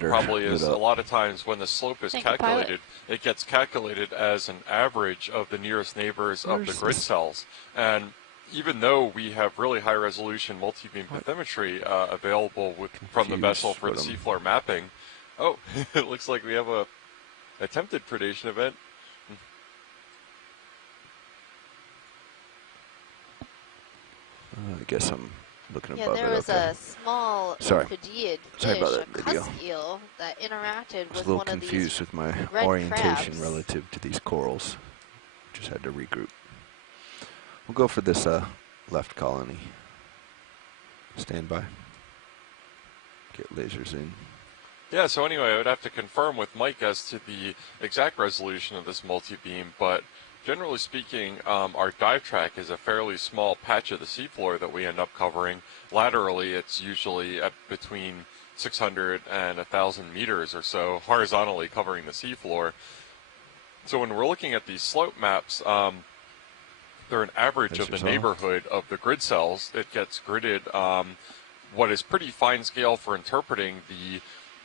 probably is a lot of times when the slope is calculated, it gets calculated as an average of the nearest neighbors of the grid cells. And even though we have really high resolution multi-beam bathymetry available from the vessel for the seafloor mapping, oh, it looks like we have a attempted predation event. I guess I'm looking above it. Yeah, there was a small ophidiid fish, a cusk eel, that interacted with one of these. I was a little confused with my orientation relative to these corals. Just had to regroup. We'll go for this left colony. Stand by. Get lasers in. Yeah, so anyway, I would have to confirm with Mike as to the exact resolution of this multi-beam, but generally speaking, our dive track is a fairly small patch of the seafloor that we end up covering. Laterally, it's usually at between 600 and 1,000 meters or so, horizontally covering the seafloor. So when we're looking at these slope maps, they're an average of the neighborhood of the grid cells. It gets gridded what is pretty fine scale for interpreting the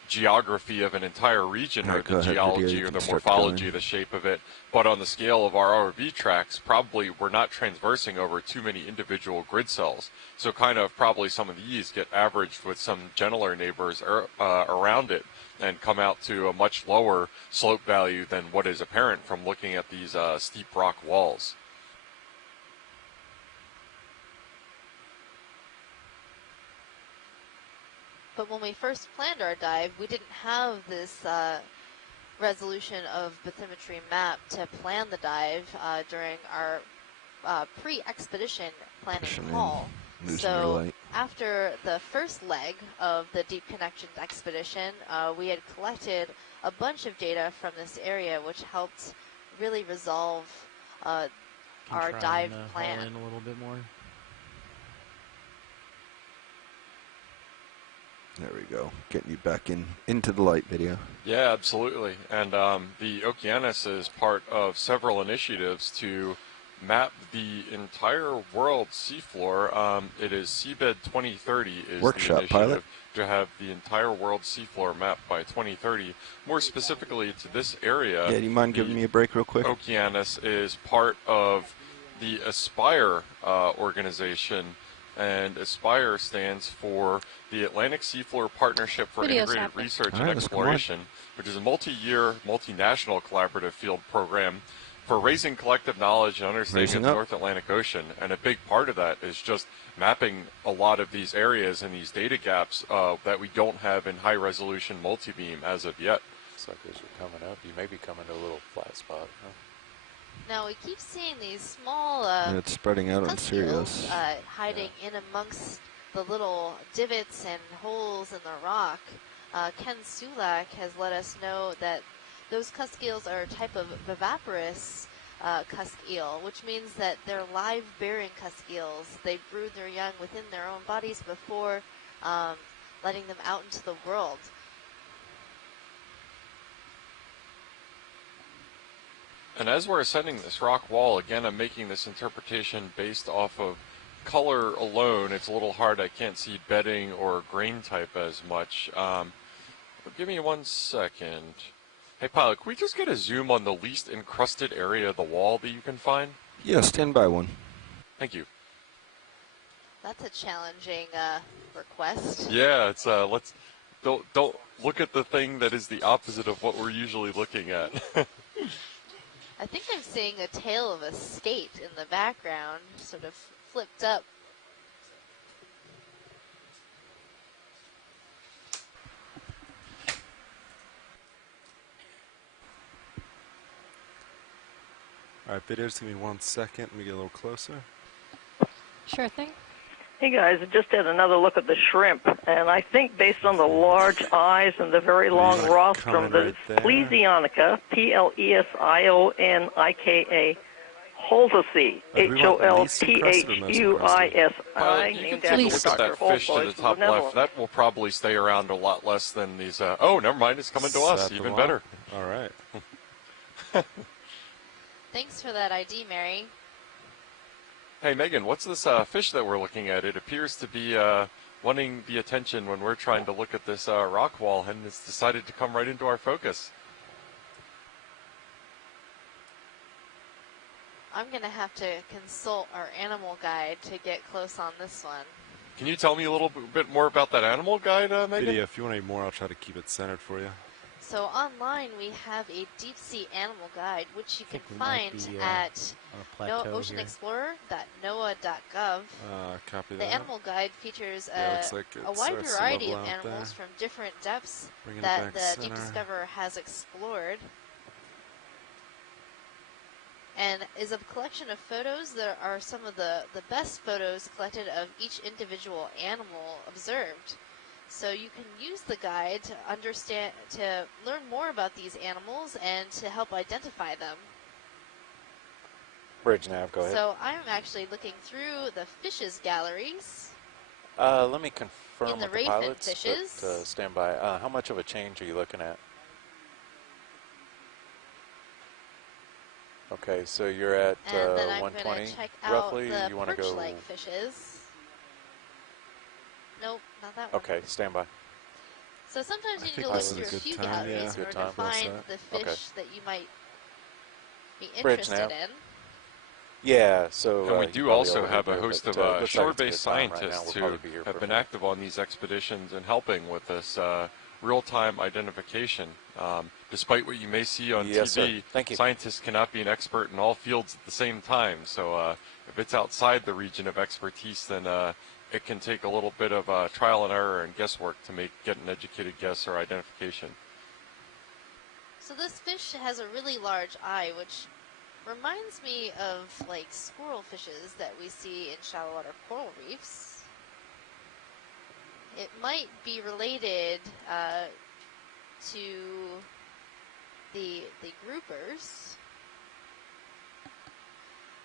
geography of an entire region, or the geology or the morphology, the shape of it. But on the scale of our ROV tracks, probably we're not transversing over too many individual grid cells. So kind of probably some of these get averaged with some gentler neighbors around it and come out to a much lower slope value than what is apparent from looking at these steep rock walls. But when we first planned our dive, we didn't have this resolution of bathymetry map to plan the dive during our pre-expedition planning call. So after the first leg of the Deep Connections expedition, we had collected a bunch of data from this area, which helped really resolve our dive plan. Haul in a little bit more. There we go. Getting you back into the light video. Yeah, absolutely. And the Okeanos is part of several initiatives to map the entire world seafloor. It is Seabed 2030 is Workshop the initiative pilot. to have the entire world seafloor mapped by 2030. More specifically to this area. Yeah, do you mind giving me a break real quick? Okeanos is part of the ASPIRE organization. And ASPIRE stands for the Atlantic Seafloor Partnership for Integrated Research and Exploration, which is a multi-year, multinational collaborative field program for raising collective knowledge and understanding of the North Atlantic Ocean. And a big part of that is just mapping a lot of these areas and these data gaps that we don't have in high-resolution multi-beam as of yet. Looks like as you're coming up, you may be coming to a little flat spot, huh? Now we keep seeing these small it's spreading out on Sirius. Hiding in amongst the little divots and holes in the rock. Ken Sulak has let us know that those cusk eels are a type of viviparous cusk eel, which means that they're live-bearing cusk eels. They brood their young within their own bodies before letting them out into the world. And as we're ascending this rock wall, again, I'm making this interpretation based off of color alone. It's a little hard. I can't see bedding or grain type as much. But give me 1 second. Hey, pilot, can we just get a zoom on the least encrusted area of the wall that you can find? Yeah, stand by one. Thank you. That's a challenging request. Yeah, it's don't look at the thing that is the opposite of what we're usually looking at. I think I'm seeing a tail of a skate in the background, sort of flipped up. All right, videos, give me 1 second. Let me get a little closer. Sure thing. Hey guys, I just had another look at the shrimp, and I think based on the large eyes and the very long rostrum, the Plesionica, Plesionika, Holthuisi, Holthuisi, named after Dr. That fish to the top left, that will probably stay around a lot less than these. Oh, never mind, it's coming to us, even better. All right. Thanks for that ID, Mary. Hey, Megan, what's this fish that we're looking at? It appears to be wanting the attention when we're trying to look at this rock wall, and it's decided to come right into our focus. I'm going to have to consult our animal guide to get close on this one. Can you tell me a little bit more about that animal guide, Megan? Lydia, if you want any more, I'll try to keep it centered for you. So online we have a deep sea animal guide, which you can find at oceanexplorer.noaa.gov. Copy that. The animal guide features looks like a wide starts to variety level of out animals there. from different depths Bringing it that back the center. Deep Discoverer has explored. And is a collection of photos that are some of the best photos collected of each individual animal observed. So you can use the guide to understand, to learn more about these animals and to help identify them. Bridge nav, go ahead. So I'm actually looking through the fishes galleries. Let me confirm In the with the Raven pilots, fishes. but stand by. How much of a change are you looking at? Okay, so you're at And then I'm 120 going to check out roughly. the You want to go? perch-like fishes. Nope, not that one. Okay, stand by. So sometimes I you need think to look this is through a a good few time, galleries yeah. in Good order to time. Well find set. the fish Okay. that you might be Bridge interested nav. in. Yeah, so And we you do probably also have a overheard, host but, of looks like it's a shore-based good time right now. scientists We'll who probably be here have for been a minute. active on these expeditions and helping with this real-time identification. Despite what you may see on Yes, TV, sir. Thank you. scientists cannot be an expert in all fields at the same time. So if it's outside the region of expertise, then it can take a little bit of trial and error and guesswork to get an educated guess or identification. So this fish has a really large eye, which reminds me of like squirrel fishes that we see in shallow water coral reefs. It might be related to the groupers.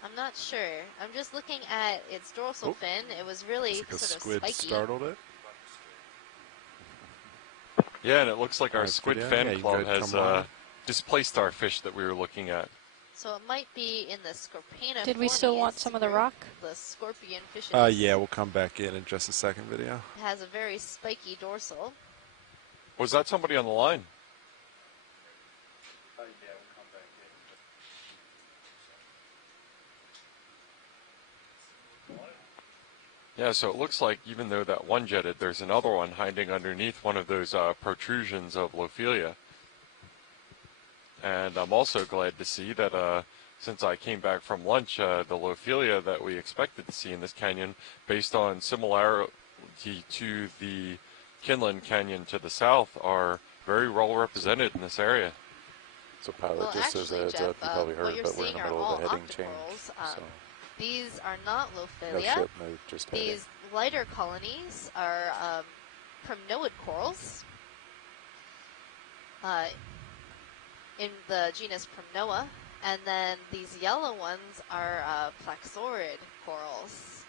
I'm not sure. I'm just looking at its dorsal fin. It was really Looks like a sort of squid spiky. startled it. Yeah, and it looks like our Alright, Squid Lydia, Fan yeah, you Club can go has come on. displaced our fish that we were looking at. So it might be in the Scorpaena. Did we still want some of the rock? The scorpion fishes. Yeah, we'll come back in just a second, video. It has a very spiky dorsal. Was that somebody on the line? Yeah, so it looks like even though that one jetted, there's another one hiding underneath one of those protrusions of Lophelia. And I'm also glad to see that since I came back from lunch, the Lophelia that we expected to see in this canyon, based on similarity to the Kinlan Canyon to the south, are very well represented in this area. So pilot, Well, just as a actually, heads Jeff, up, you probably what heard, you're but we're in seeing the are middle all of a heading change. octocorals. So These are not no Lophelia. ship move, just heading. These lighter colonies are primnoid corals in the genus Primnoa, and then these yellow ones are plaxaurid corals.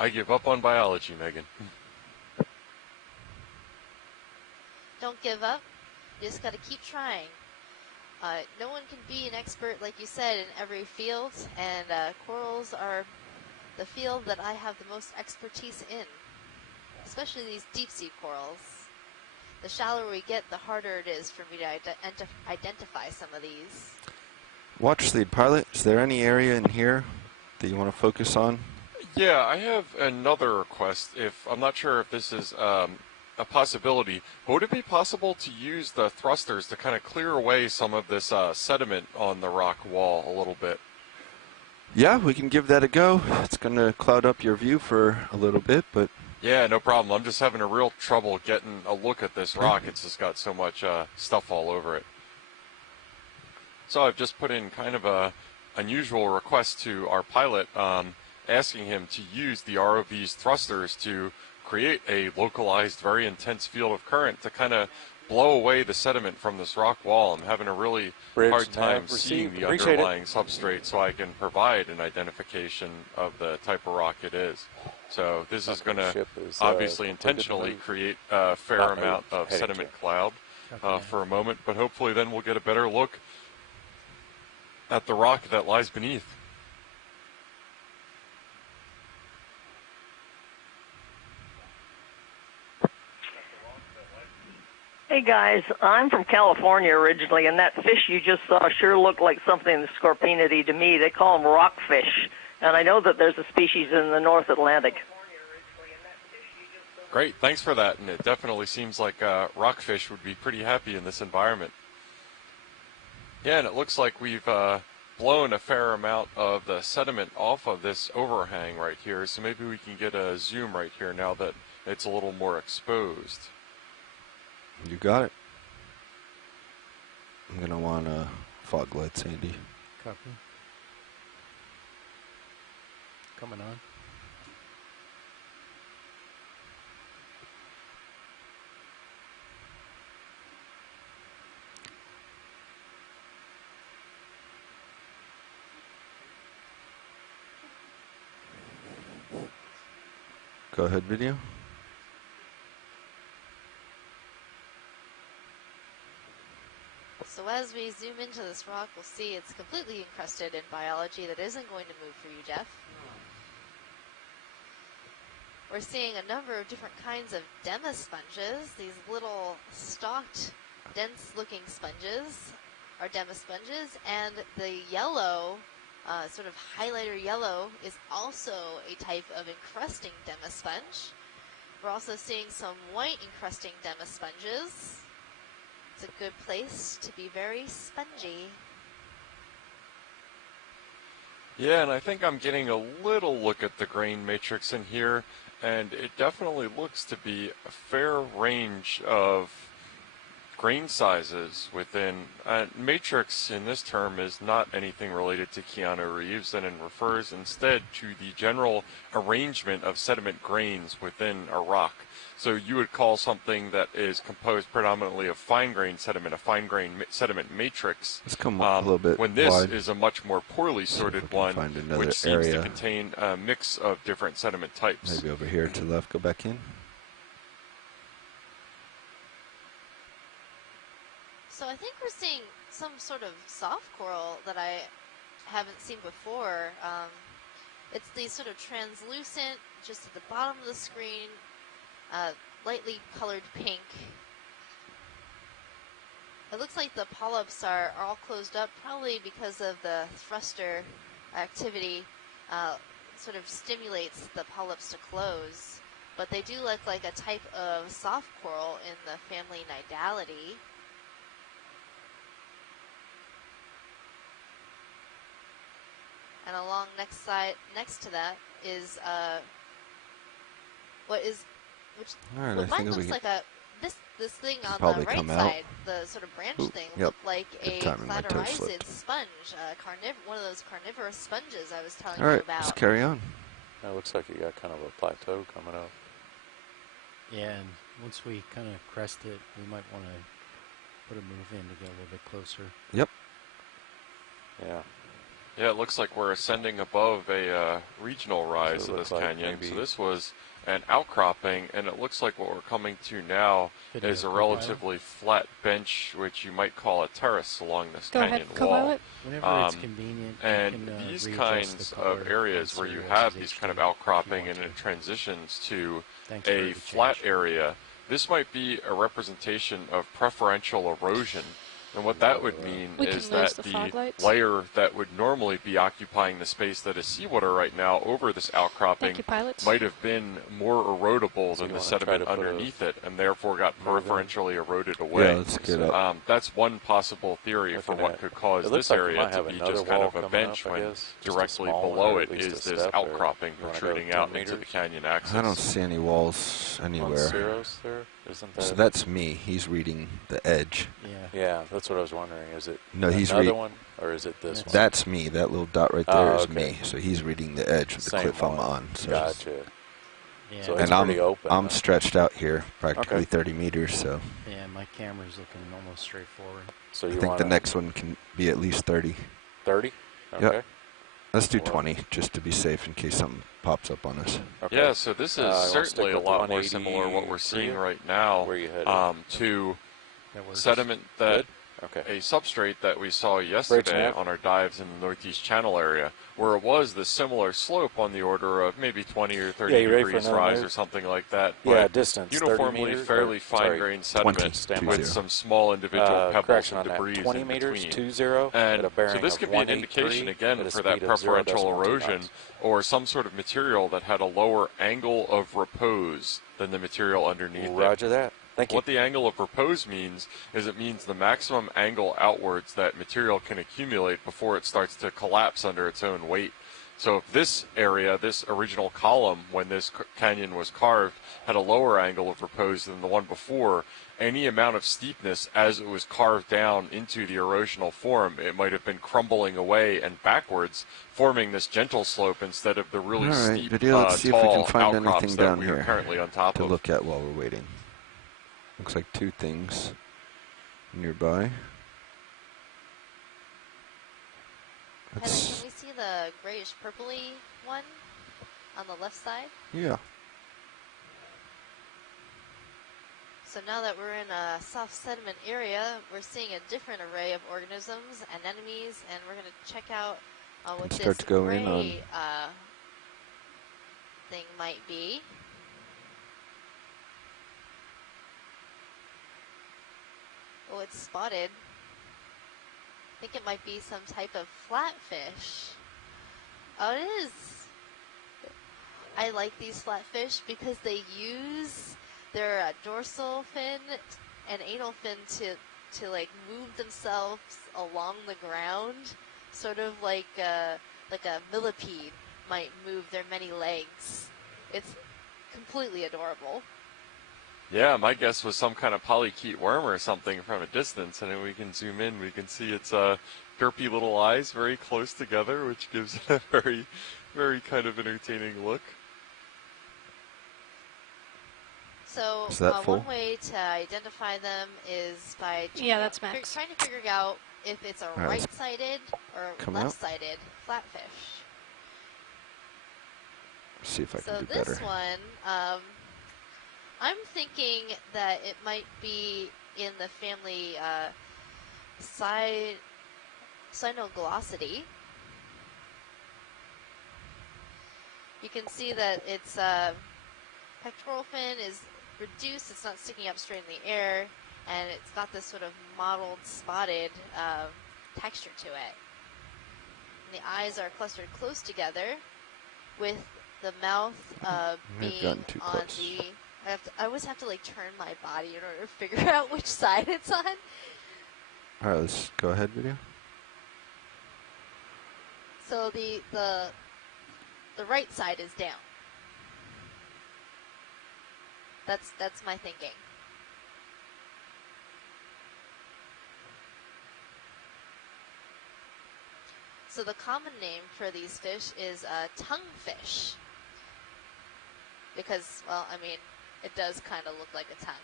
I give up on biology, Megan. Don't give up. You just got to keep trying. No one can be an expert, like you said, in every field, and corals are the field that I have the most expertise in, especially these deep-sea corals. The shallower we get, the harder it is for me to identify some of these. Watch lead pilot, is there any area in here that you want to focus on? Yeah, I have another request. I'm not sure if this is a possibility, but would it be possible to use the thrusters to kind of clear away some of this sediment on the rock wall a little bit? Yeah, we can give that a go. It's going to cloud up your view for a little bit, but... Yeah, no problem. I'm just having a real trouble getting a look at this rock. It's just got so much stuff all over it. So I've just put in kind of a unusual request to our pilot, asking him to use the ROV's thrusters to create a localized, very intense field of current to kind of blow away the sediment from this rock wall. I'm having a really hard time seeing the underlying substrate, so I can provide an identification of the type of rock it is. So this is going to obviously intentionally create a fair amount of sediment cloud for a moment, but hopefully then we'll get a better look at the rock that lies beneath. Hey guys, I'm from California originally, and that fish you just saw sure looked like something in the Scorpinidae to me. They call them rockfish, and I know that there's a species in the North Atlantic. Great, thanks for that, and it definitely seems like rockfish would be pretty happy in this environment. Yeah, and it looks like we've blown a fair amount of the sediment off of this overhang right here, so maybe we can get a zoom right here now that it's a little more exposed. You got it. I'm going to want a fog light, Sandy. Copy. Coming on. Go ahead, video. So as we zoom into this rock, we'll see it's completely encrusted in biology that isn't going to move for you, Jeff. We're seeing a number of different kinds of demisponges. These little stalked, dense-looking sponges are demisponges, and the yellow, sort of highlighter yellow, is also a type of encrusting demisponge. We're also seeing some white encrusting demisponges. It's a good place to be very spongy. Yeah, and I think I'm getting a little look at the grain matrix in here, and it definitely looks to be a fair range of grain sizes within. Matrix in this term is not anything related to Keanu Reeves, and it refers instead to the general arrangement of sediment grains within a rock. So you would call something that is composed predominantly of fine-grained sediment a fine-grained sediment matrix. Let's come a little bit when this wide. is a much more poorly sorted one, which seems area. to contain a mix of different sediment types. Maybe over here to the left, go back in. So I think we're seeing some sort of soft coral that I haven't seen before. It's these sort of translucent, just at the bottom of the screen, lightly colored pink. It looks like the polyps are all closed up, probably because of the thruster activity sort of stimulates the polyps to close. But they do look like a type of soft coral in the family Nidalidae. And along next to that is mine looks like this thing on the right side, the sort of branch thing, looked like a Clatorizid sponge, one of those carnivorous sponges I was telling you about. All right, let's carry on. It looks like you got kind of a plateau coming up. Yeah, and once we kind of crest it, we might want to put a move in to get a little bit closer. Yep. Yeah. Yeah, it looks like we're ascending above a regional rise of this canyon. So this was an outcropping, and it looks like what we're coming to now is a relatively flat bench, which you might call a terrace along this canyon wall. Whenever it's convenient, and these kinds of areas where you have these kind of outcropping and it transitions to a flat area, this might be a representation of preferential erosion. And what that would mean is that the layer that would normally be occupying the space that is seawater right now over this outcropping might have been more erodible than the sediment underneath it, and therefore got preferentially eroded away. Yeah, let's get up. That's one possible theory for what could cause this area to be just kind of a bench when directly below it is this outcropping protruding out into the canyon axis. I don't see any walls anywhere. So that's me. He's reading the edge. Yeah, that's what I was wondering. Is it another one, or is it this one? That's me. That little dot right there is me. So he's reading the edge of the cliff I'm on. So gotcha. Yeah. So and it's pretty open. I'm stretched out here, practically 30 meters. So yeah, my camera's looking almost straight forward. So I think the next one can be at least 30. 30? Okay. Yep. Let's do 20 just to be safe in case something pops up on us. Okay. Yeah, so this is certainly a lot more similar to what we're seeing right now to sediment that Okay. a substrate that we saw yesterday nav. on our dives in the Northeast Channel area, where it was the similar slope on the order of maybe 20 or 30 Yeah, you ready for degrees another rise move? or something like that. Yeah, But distance, 30 uniformly meters, fairly or, sorry, fine-grained 20, sediment stand with by. some small individual pebbles correction and on that. debris 20 in meters, between. 20, at a And bearing so this of could be an indication 183 again at a for that speed of preferential 0.2 erosion knots. or some sort of material that had a lower angle of repose than the material underneath it. Roger that. Thank you. What the angle of repose means is it means the maximum angle outwards that material can accumulate before it starts to collapse under its own weight. So if this area, this original column, when this canyon was carved, had a lower angle of repose than the one before, any amount of steepness as it was carved down into the erosional form, it might have been crumbling away and backwards, forming this gentle slope instead of the really All right, steep, video. Let's see if we tall can find outcrops anything that down we here are currently on top to of. look at while we're waiting. Looks like two things nearby. Heather, can we see the grayish purpley one on the left side? Yeah. So now that we're in a soft sediment area, we're seeing a different array of organisms, anemones, and we're going to check out what Start this to go in gray thing might be. Oh, it's spotted. I think it might be some type of flatfish. Oh, it is. I like these flatfish because they use their dorsal fin and anal fin to like move themselves along the ground, sort of like a millipede might move their many legs. It's completely adorable. Yeah, my guess was some kind of polychaete worm or something from a distance, and then we can zoom in. We can see its derpy little eyes very close together, which gives it a very, very kind of entertaining look. So full? one way to identify them is by that's Max. trying to figure out if it's a right, right-sided or come out. left-sided flatfish. See if I So can do this better. one, I'm thinking that it might be in the family Cynoglossidae. You can see that its pectoral fin is reduced, it's not sticking up straight in the air, and it's got this sort of mottled, spotted texture to it. And the eyes are clustered close together, with the mouth being gotten too on close. the... I always have to like turn my body in order to figure out which side it's on. All right, let's go ahead, video. So the right side is down. That's my thinking. So the common name for these fish is tonguefish. Because, well, I mean, it does kind of look like a tongue.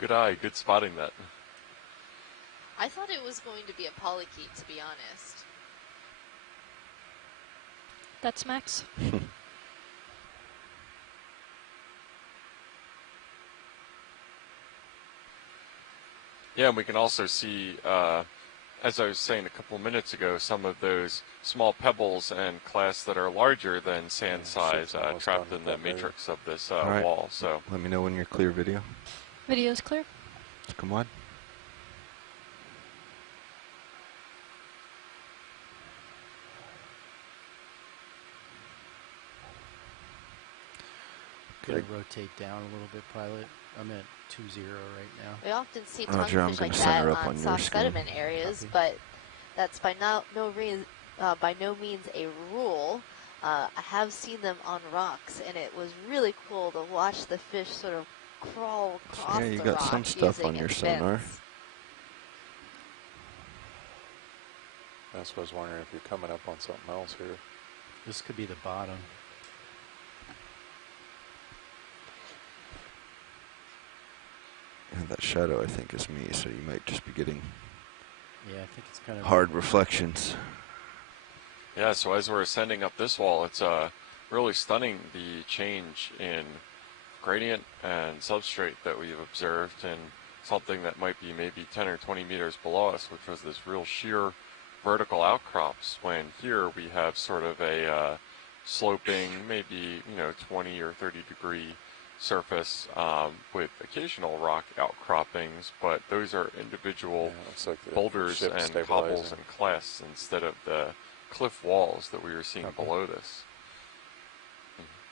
Good eye, good spotting that. I thought it was going to be a polychaete, to be honest. That's Max. Yeah, and we can also see, as I was saying a couple minutes ago, some of those small pebbles and clasts that are larger than sand size trapped in the matrix of this right. wall. So Let me know when you're clear, video. Video's clear. Let's come on. Gonna rotate down a little bit, pilot. I'm at 2-0 right now. We often see Roger, I'm tonguefish gonna like center that up on on your soft screen. sediment areas, Copy. but that's by no means a rule. I have seen them on rocks, and it was really cool to watch the fish sort of crawl across Yeah, you the got rock some stuff using on your its sonar. fins. That's what I was wondering if you're coming up on something else here. This could be the bottom. And that shadow, I think, is me, so you might just be getting Yeah, I think it's kind of hard reflections. yeah, so as we're ascending up this wall, it's really stunning the change in gradient and substrate that we've observed in something that might be maybe 10 or 20 meters below us, which was this real sheer vertical outcrops, when here we have sort of a sloping, maybe 20 or 30 degree surface with occasional rock outcroppings, but those are individual looks like the boulders ship's and stabilizing. cobbles and clasts instead of the cliff walls that we were seeing below this.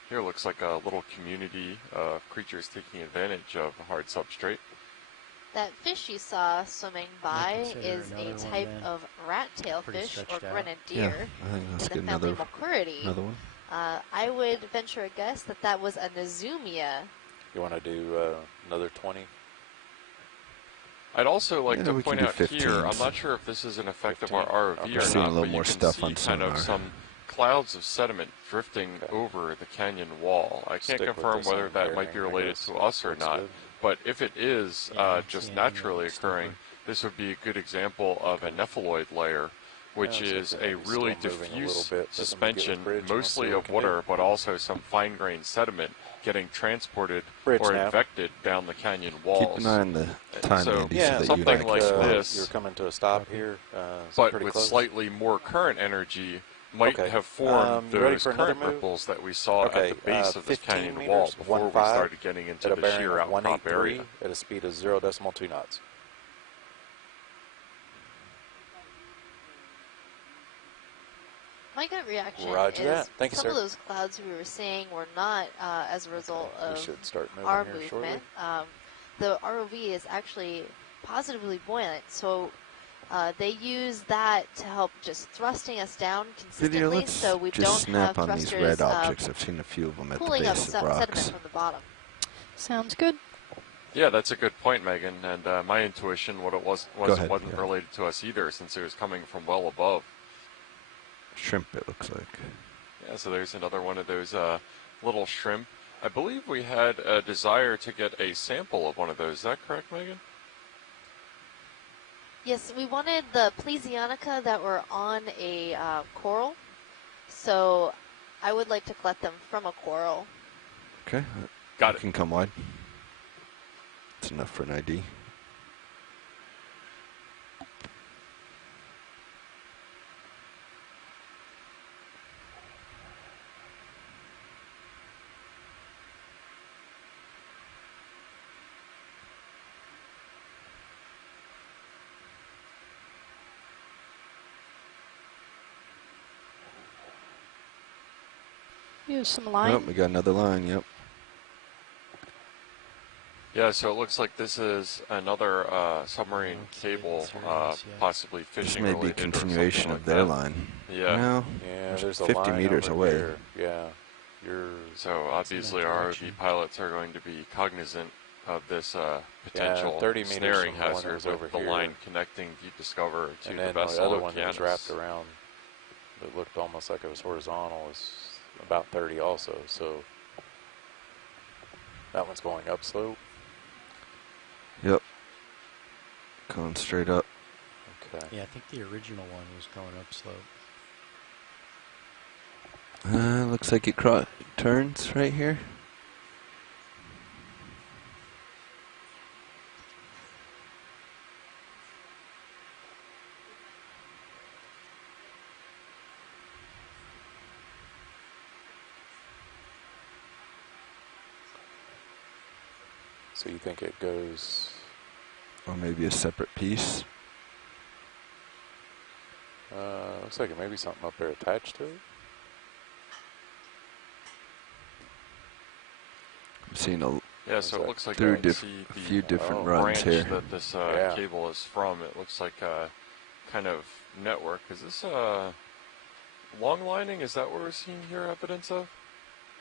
Here looks like a little community of creatures taking advantage of a hard substrate. That fish you saw swimming by consider is a another one type then. of rat-tail Pretty fish or stretched out. grenadier I think let's in get the family another Mucuridae. one. I would venture a guess that that was a Nazumia. You want to do another 20? I'd also like Yeah, to we can point do out here, 15s. I'm not sure if this is an effect of 15. our ROV Okay. or We're seeing a not, little but more you can stuff see on kind of sonar. some clouds of sediment drifting Okay. over the canyon wall. I can't Stick with confirm this whether on that might be bearing, I related guess. to us or Looks not, good. but if it is Yeah, I don't just see anything naturally that's occurring, deeper. this would be a good example of a nepheloid layer, which Yeah, is so a maybe really still moving a little diffuse bit, but let me get with suspension, bridge and mostly we'll see what of we can do. water, but also some fine-grained sediment getting transported Bridge or nav. infected down the canyon walls. Keep an eye on the time, So, Andy, Yeah, so that you something and I like can spot. this. You're coming to a stop Copy. here, but pretty with close. slightly more current energy might Okay. have formed You ready those for another current move? ripples that we saw Okay, at the base of this 15 canyon meters, wall before we 1.5, started getting into at a the bearing sheer of outcrop 183 area. at a speed of 0.2 knots. My gut reaction Roger is that. Thank you, some sir. of those clouds we were seeing were not as a result We of should start moving our here movement. shortly. The ROV is actually positively buoyant, so they use that to help just thrusting us down Video, consistently, let's so we just don't have snap on these thrusters red objects. I've seen a few of them at the pulling up base of sediment rocks. from the bottom. Sounds good. Yeah, that's a good point, Megan. And my intuition, what it was Go it ahead, wasn't yeah. related to us either, since it was coming from well above. Shrimp, it looks like. Yeah, so there's another one of those little shrimp. I believe we had a desire to get a sample of one of those. Is that correct, Megan? Yes, we wanted the Plesionica that were on a coral, so I would like to collect them from a coral. Okay. Got You it. can come wide. It's enough for an ID. Use some line. Yep, we got another line, yep. Yeah, so it looks like this is another submarine cable, possibly This fishing may be related or continuation something of like their that. line. Yeah. Well, Yeah, there's a 50 line meters over away. here. Yeah, you're So obviously that our ROV direction. pilots are going to be cognizant of this potential 30 meters snaring from the one that hazard was with over the here. line connecting Deep Discoverer to and the then vessel the other one that was Okeanos. wrapped around that looked almost like it was horizontal is about 30 also. So that one's going upslope. yep. Going straight up. Okay. Yeah, I think the original one was going upslope. Looks like it turns right here. So you think it goes? Or maybe a separate piece. Looks like it may be something up there attached to it. I'm seeing a Yeah, so it looks like through I can see a few the different oh, runs branch here. that this Yeah. cable is from. It looks like a kind of network. Is this long lining? Is that what we're seeing here evidence of?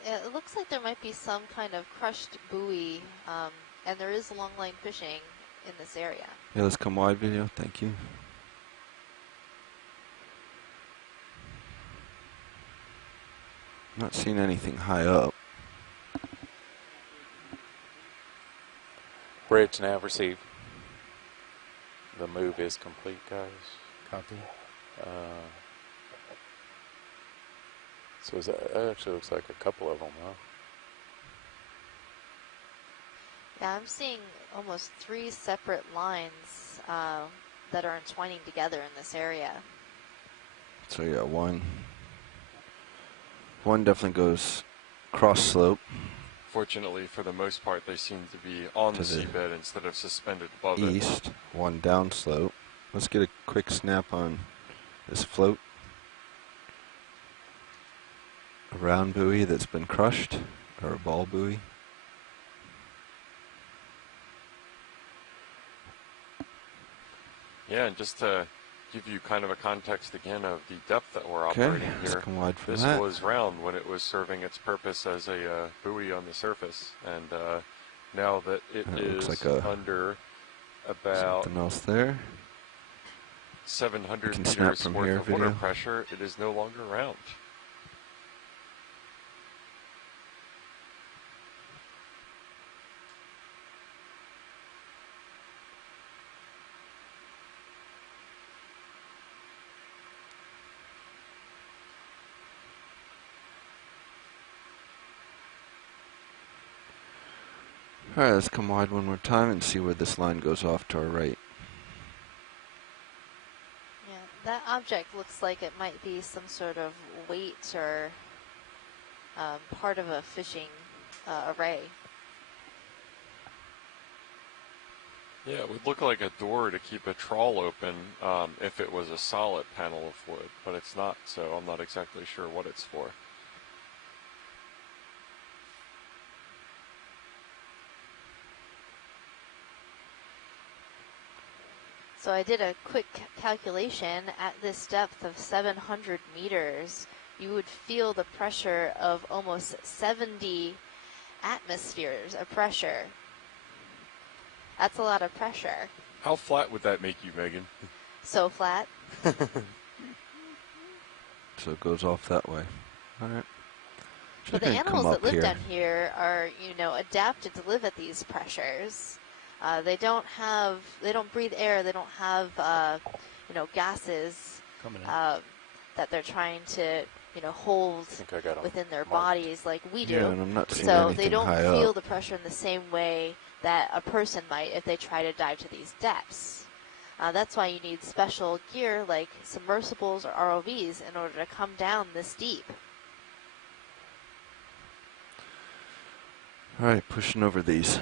It looks like there might be some kind of crushed buoy, and there is long line fishing in this area. Yeah, let's come wide video. Thank you. Not seeing anything high up. Bridge nav received. The move is complete, guys. Copy. So that actually looks like a couple of them, huh? Yeah, I'm seeing almost 3 separate lines that are entwining together in this area. So yeah, one definitely goes cross slope Fortunately, for the most part, they seem to be on the To the seabed instead of suspended above it. east, one down slope. Let's get a quick snap on this float. A round buoy that's been crushed, or a ball buoy. Yeah, and just to give you kind of a context again of the depth that we're Okay, operating let's here, come wide from this that. was round when it was serving its purpose as a buoy on the surface, and now that it That is looks like under about Something else there. 700 can snap meters from worth here, of water video. pressure, it is no longer round. Alright, let's come wide one more time and see where this line goes off to our right. Yeah, that object looks like it might be some sort of weight or part of a fishing array. Yeah, it would look like a door to keep a trawl open if it was a solid panel of wood, but it's not, so I'm not exactly sure what it's for. So I did a quick calculation. At this depth of 700 meters, you would feel the pressure of almost 70 atmospheres of pressure. That's a lot of pressure. How flat would that make you, Megan? So flat. So it goes off that way. Alright. But the animals that live down here are, adapted to live at these pressures. They don't breathe air. They don't have, gases that they're trying to, hold within their bodies like we do. Yeah, and I'm not seeing So anything they don't high feel up. the pressure in the same way that a person might if they try to dive to these depths. That's why you need special gear like submersibles or ROVs in order to come down this deep. Alright, pushing over these.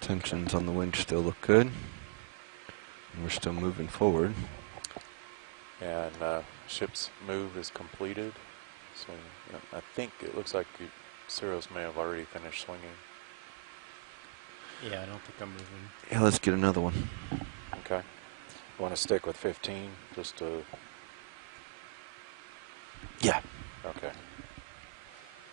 Tensions on the winch still look good. And we're still moving forward. And ship's move is completed. So I think it looks like Cyril's may have already finished swinging. Yeah, I don't think I'm moving. Yeah, let's get another one. Okay. You want to stick with 15 just to... Yeah. Okay.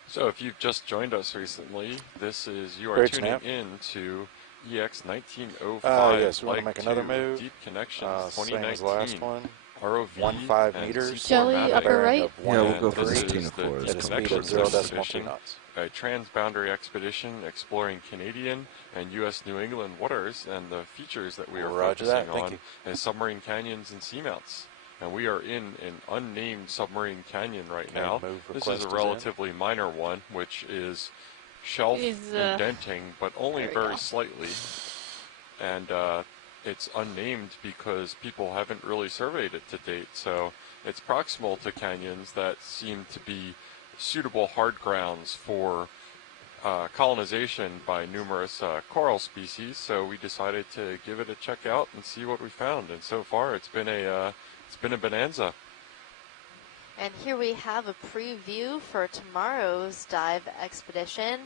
So if you've just joined us recently, you are Great tuning snap. in to EX1905 yes, we want to make another move. Deep Connections Same as 2019 last one. ROV 15 and meters. C4 Jelly, mapping. upper right. Yeah, we'll And go for this this is Tina the 4 Deep At a speed of Connections 0 decimal expedition, 2 knots. a transboundary expedition exploring Canadian and U.S. New England waters, and the features that we are Roger that. focusing Thank on you. is submarine canyons and seamounts. And we are in an unnamed submarine canyon right Okay, now. move This is request a is in. relatively minor one, which is shelf indenting, but only there we very go. slightly. And it's unnamed because people haven't really surveyed it to date. So it's proximal to canyons that seem to be suitable hard grounds for colonization by numerous coral species. So we decided to give it a check out and see what we found. And so far, it's been a bonanza. And here we have a preview for tomorrow's dive expedition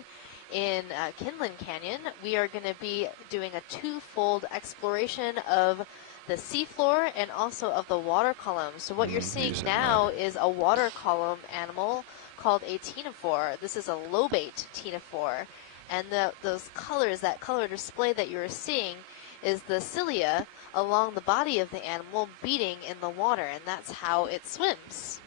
in Kinlan Canyon. We are going to be doing a twofold exploration of the seafloor and also of the water column. So what you're seeing these are now is a water column animal called a ctenophore. This is a lobate ctenophore. And those colors, that color display that you're seeing is the cilia along the body of the animal beating in the water, and that's how it swims.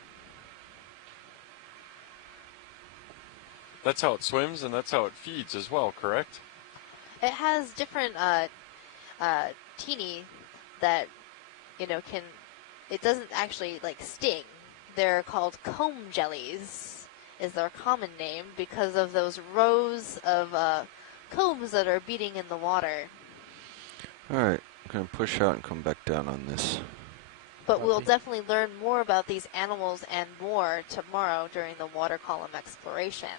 That's how it swims, and that's how it feeds as well, correct? It has different teeny that, it doesn't actually like sting. they're called comb jellies, is their common name, because of those rows of combs that are beating in the water. Alright, I'm going to push out and come back down on this. But we'll definitely learn more about these animals and more tomorrow during the water column exploration.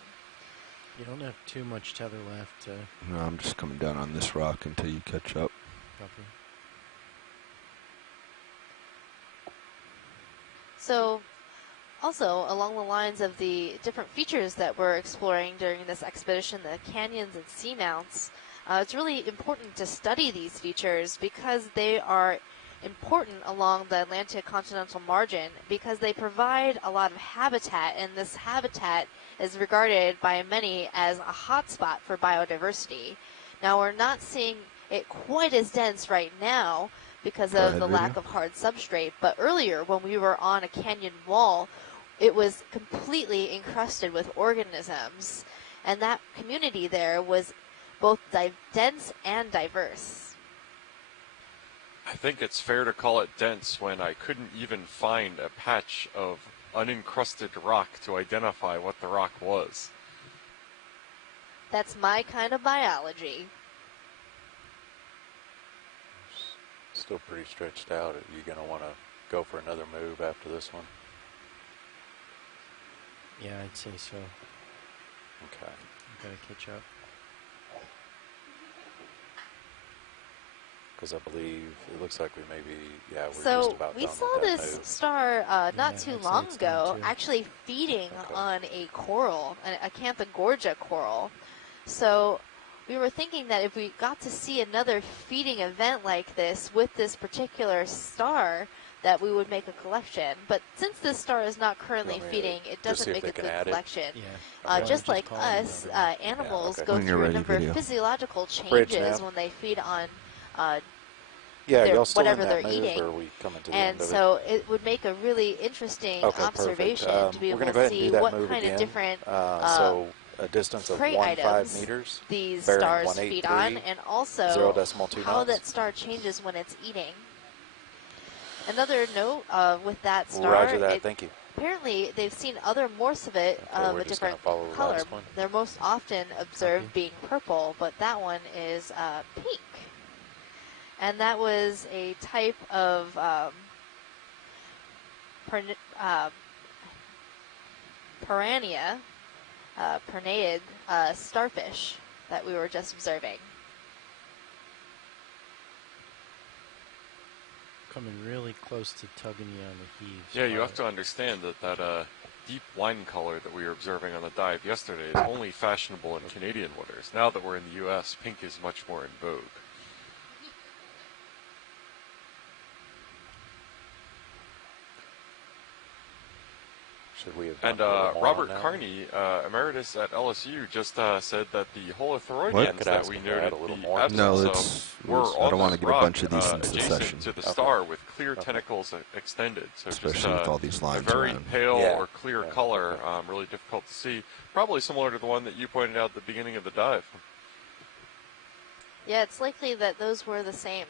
You don't have too much tether left. No, I'm just coming down on this rock until you catch up. Copy. So, also, along the lines of the different features that we're exploring during this expedition, the canyons and seamounts, it's really important to study these features because they are important along the Atlantic continental margin because they provide a lot of habitat, and this habitat is regarded by many as a hotspot for biodiversity. Now, we're not seeing it quite as dense right now because of the lack of hard substrate, but earlier when we were on a canyon wall, it was completely encrusted with organisms, and that community there was both dense and diverse. I think it's fair to call it dense when I couldn't even find a patch of unencrusted rock to identify what the rock was. That's my kind of biology. Still pretty stretched out. Are you going to want to go for another move after this one? Yeah, I'd say so. Okay. I've got to catch up. Because I believe it looks like we maybe, we're just So about we done saw with that this move. star not Yeah, too I'd say long it's done ago, too. actually feeding Okay. on a coral, a Acanthogorgia coral. So we were thinking that if we got to see another feeding event like this with this particular star, that we would make a collection. But since this star is not currently want me to feeding, it just see doesn't if make they a can good add it? collection. Yeah. Okay. Just Just like call it us, another one. animals okay. go When you're through a ready, number video. of physiological Bridge changes now. when they feed on Yeah, their- y'all still in whatever that they're move, eating. or are we coming to the And end of so it would make a really interesting Okay, perfect. observation to be We're able going to go to ahead and see do that what move kind again. of different So a distance of prey 1.5 items meters, these bearing stars feed on, 183, and also 0.2 how knots. that star changes when it's eating. Another note with that star, Roger that, thank you. apparently they've seen other morphs of it Okay, of we're a just gonna different follow the color. last one. They're most often observed Copy. being purple, but that one is pink. And that was a type of piranha, pernaid starfish that we were just observing. Coming really close to tugging you on the heaves. Yeah, you have to understand that deep wine color that we were observing on the dive yesterday is only fashionable in Canadian waters. Now that we're in the U.S., pink is much more in vogue. Should we have done And a little more Robert on that? Carney, emeritus at LSU, just said that the What? holothuroidians Could that ask we him to add noted a little the more? absence No, of were I don't on want to this get a rock, bunch of these into the adjacent session, to the Okay. star with clear Okay. tentacles extended. So especially just with all these a lines very around. pale Yeah. or clear Yeah, color, okay. really difficult to see. Probably similar to the one that you pointed out at the beginning of the dive. Yeah, it's likely that those were the same.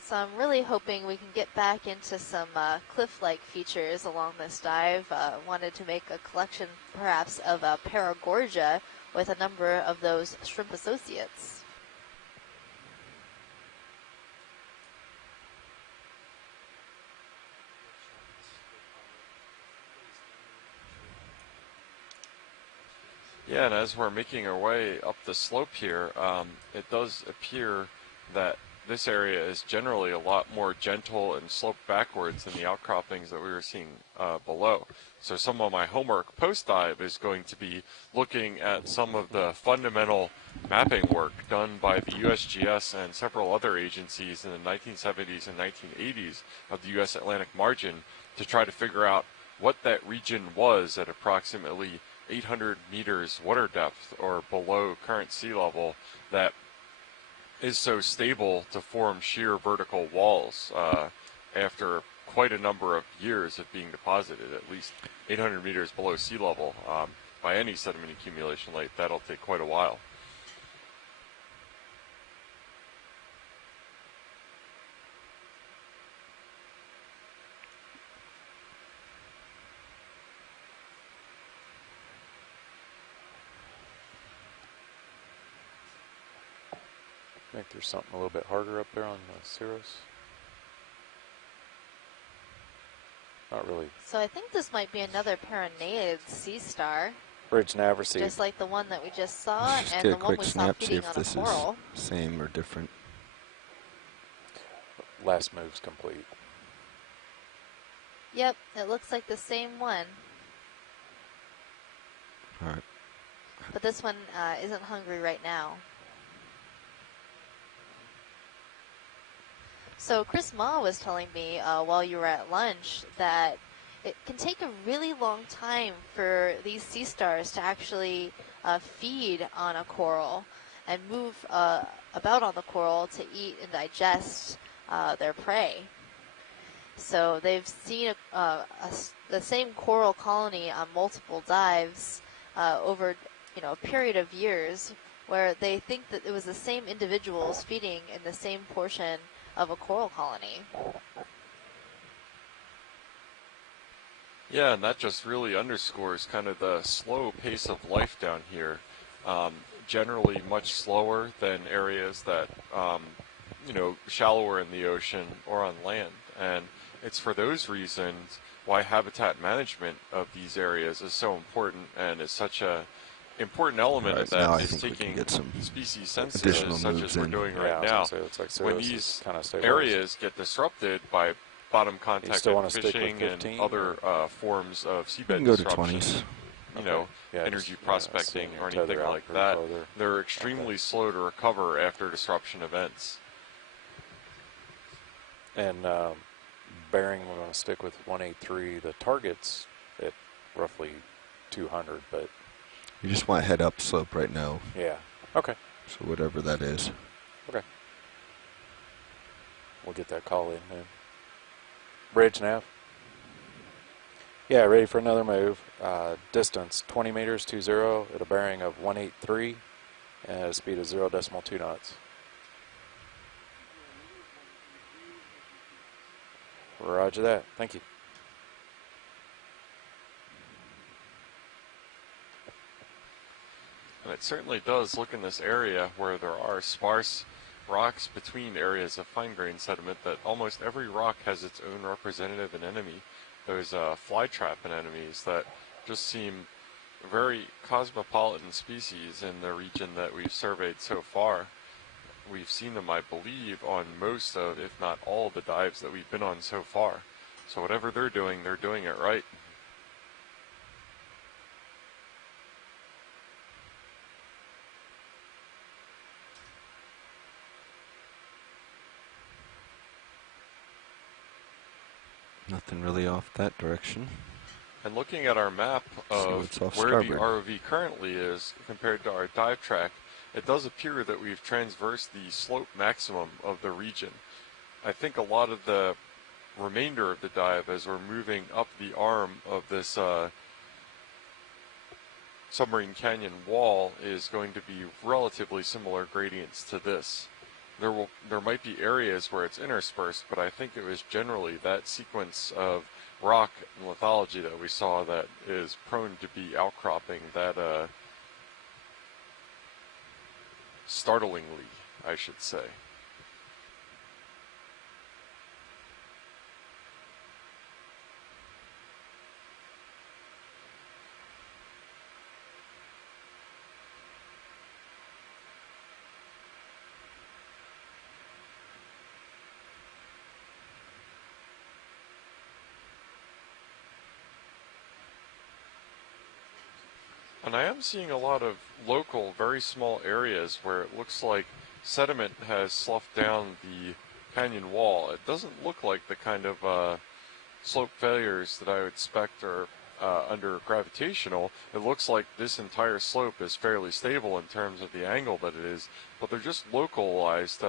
So I'm really hoping we can get back into some cliff-like features along this dive. Wanted to make a collection perhaps of Paragorgia with a number of those shrimp associates. Yeah, and as we're making our way up the slope here, it does appear that this area is generally a lot more gentle and sloped backwards than the outcroppings that we were seeing below. So some of my homework post-dive is going to be looking at some of the fundamental mapping work done by the USGS and several other agencies in the 1970s and 1980s of the U.S. Atlantic margin to try to figure out what that region was at approximately 800 meters water depth or below current sea level that is so stable to form sheer vertical walls after quite a number of years of being deposited, at least 800 meters below sea level. By any sediment accumulation rate, that'll take quite a while. I think there's something a little bit harder up there on Cirrus. Not really. So I think this might be another Pyreneid sea star, Bridge nav received. just like the one that we just saw, Let's just and get the a one quick we saw snap, see feeding if on a this coral. is same or different. Last move's complete. Yep, it looks like the same one, All right. but this one isn't hungry right now. So Chris Ma was telling me while you were at lunch that it can take a really long time for these sea stars to actually feed on a coral and move about on the coral to eat and digest their prey. So they've seen the same coral colony on multiple dives over a period of years, where they think that it was the same individuals feeding in the same portion of a coral colony. Yeah, and that just really underscores kind of the slow pace of life down here. Generally much slower than areas that, shallower in the ocean or on land. And it's for those reasons why habitat management of these areas is so important and is such a important element Right, of now that I is think we can taking get some species censuses additional such moves as we're in. doing Yeah, right I was now. gonna say, it looks like When Cirrus is these kind of stabilized. areas get disrupted by bottom contact still wanna stick with fishing and 15, other forms of We seabed can go to disruption, 20s. Yeah, energy just, prospecting seeing or it tether anything out like pretty that, farther. they're extremely slow to recover after disruption events. And bearing, we're going to stick with 183. The target's at roughly 200, but You just want head up slope right now. yeah. Okay. So whatever that is. Okay. We'll get that call in then. Bridge nav. Yeah, ready for another move. Distance 20 meters 20 at a bearing of 183 and a speed of 0.2 knots. Roger that. Thank you. And it certainly does look in this area where there are sparse rocks between areas of fine-grained sediment that almost every rock has its own representative anemone. There's fly-trap anemones that just seem very cosmopolitan species in the region that we've surveyed so far. We've seen them, I believe, on most of, if not all, the dives that we've been on so far. So whatever they're doing it right. Nothing really off that direction. And looking at our map of it's off where the starboard. ROV currently is compared to our dive track, it does appear that we've transversed the slope maximum of the region. I think a lot of the remainder of the dive, as we're moving up the arm of this submarine canyon wall, is going to be relatively similar gradients to this. There might be areas where it's interspersed, but I think it was generally that sequence of rock and lithology that we saw that is prone to be outcropping that startlingly, I should say. And I am seeing a lot of local, very small areas where it looks like sediment has sloughed down the canyon wall. It doesn't look like the kind of slope failures that I would expect are under gravitational. It looks like this entire slope is fairly stable in terms of the angle that it is, but they're just localized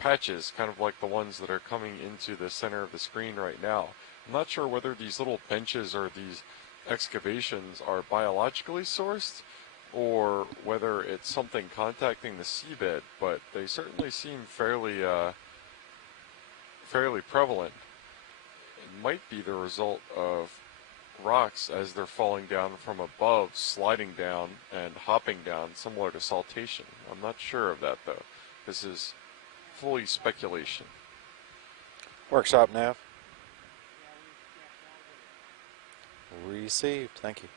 patches, kind of like the ones that are coming into the center of the screen right now. I'm not sure whether these little benches or these excavations are biologically sourced or whether it's something contacting the seabed, but they certainly seem fairly prevalent. It might be the result of rocks as they're falling down from above, sliding down and hopping down, similar to saltation. I'm not sure of that though. This is fully speculation. Workshop nav. Received. Thank you.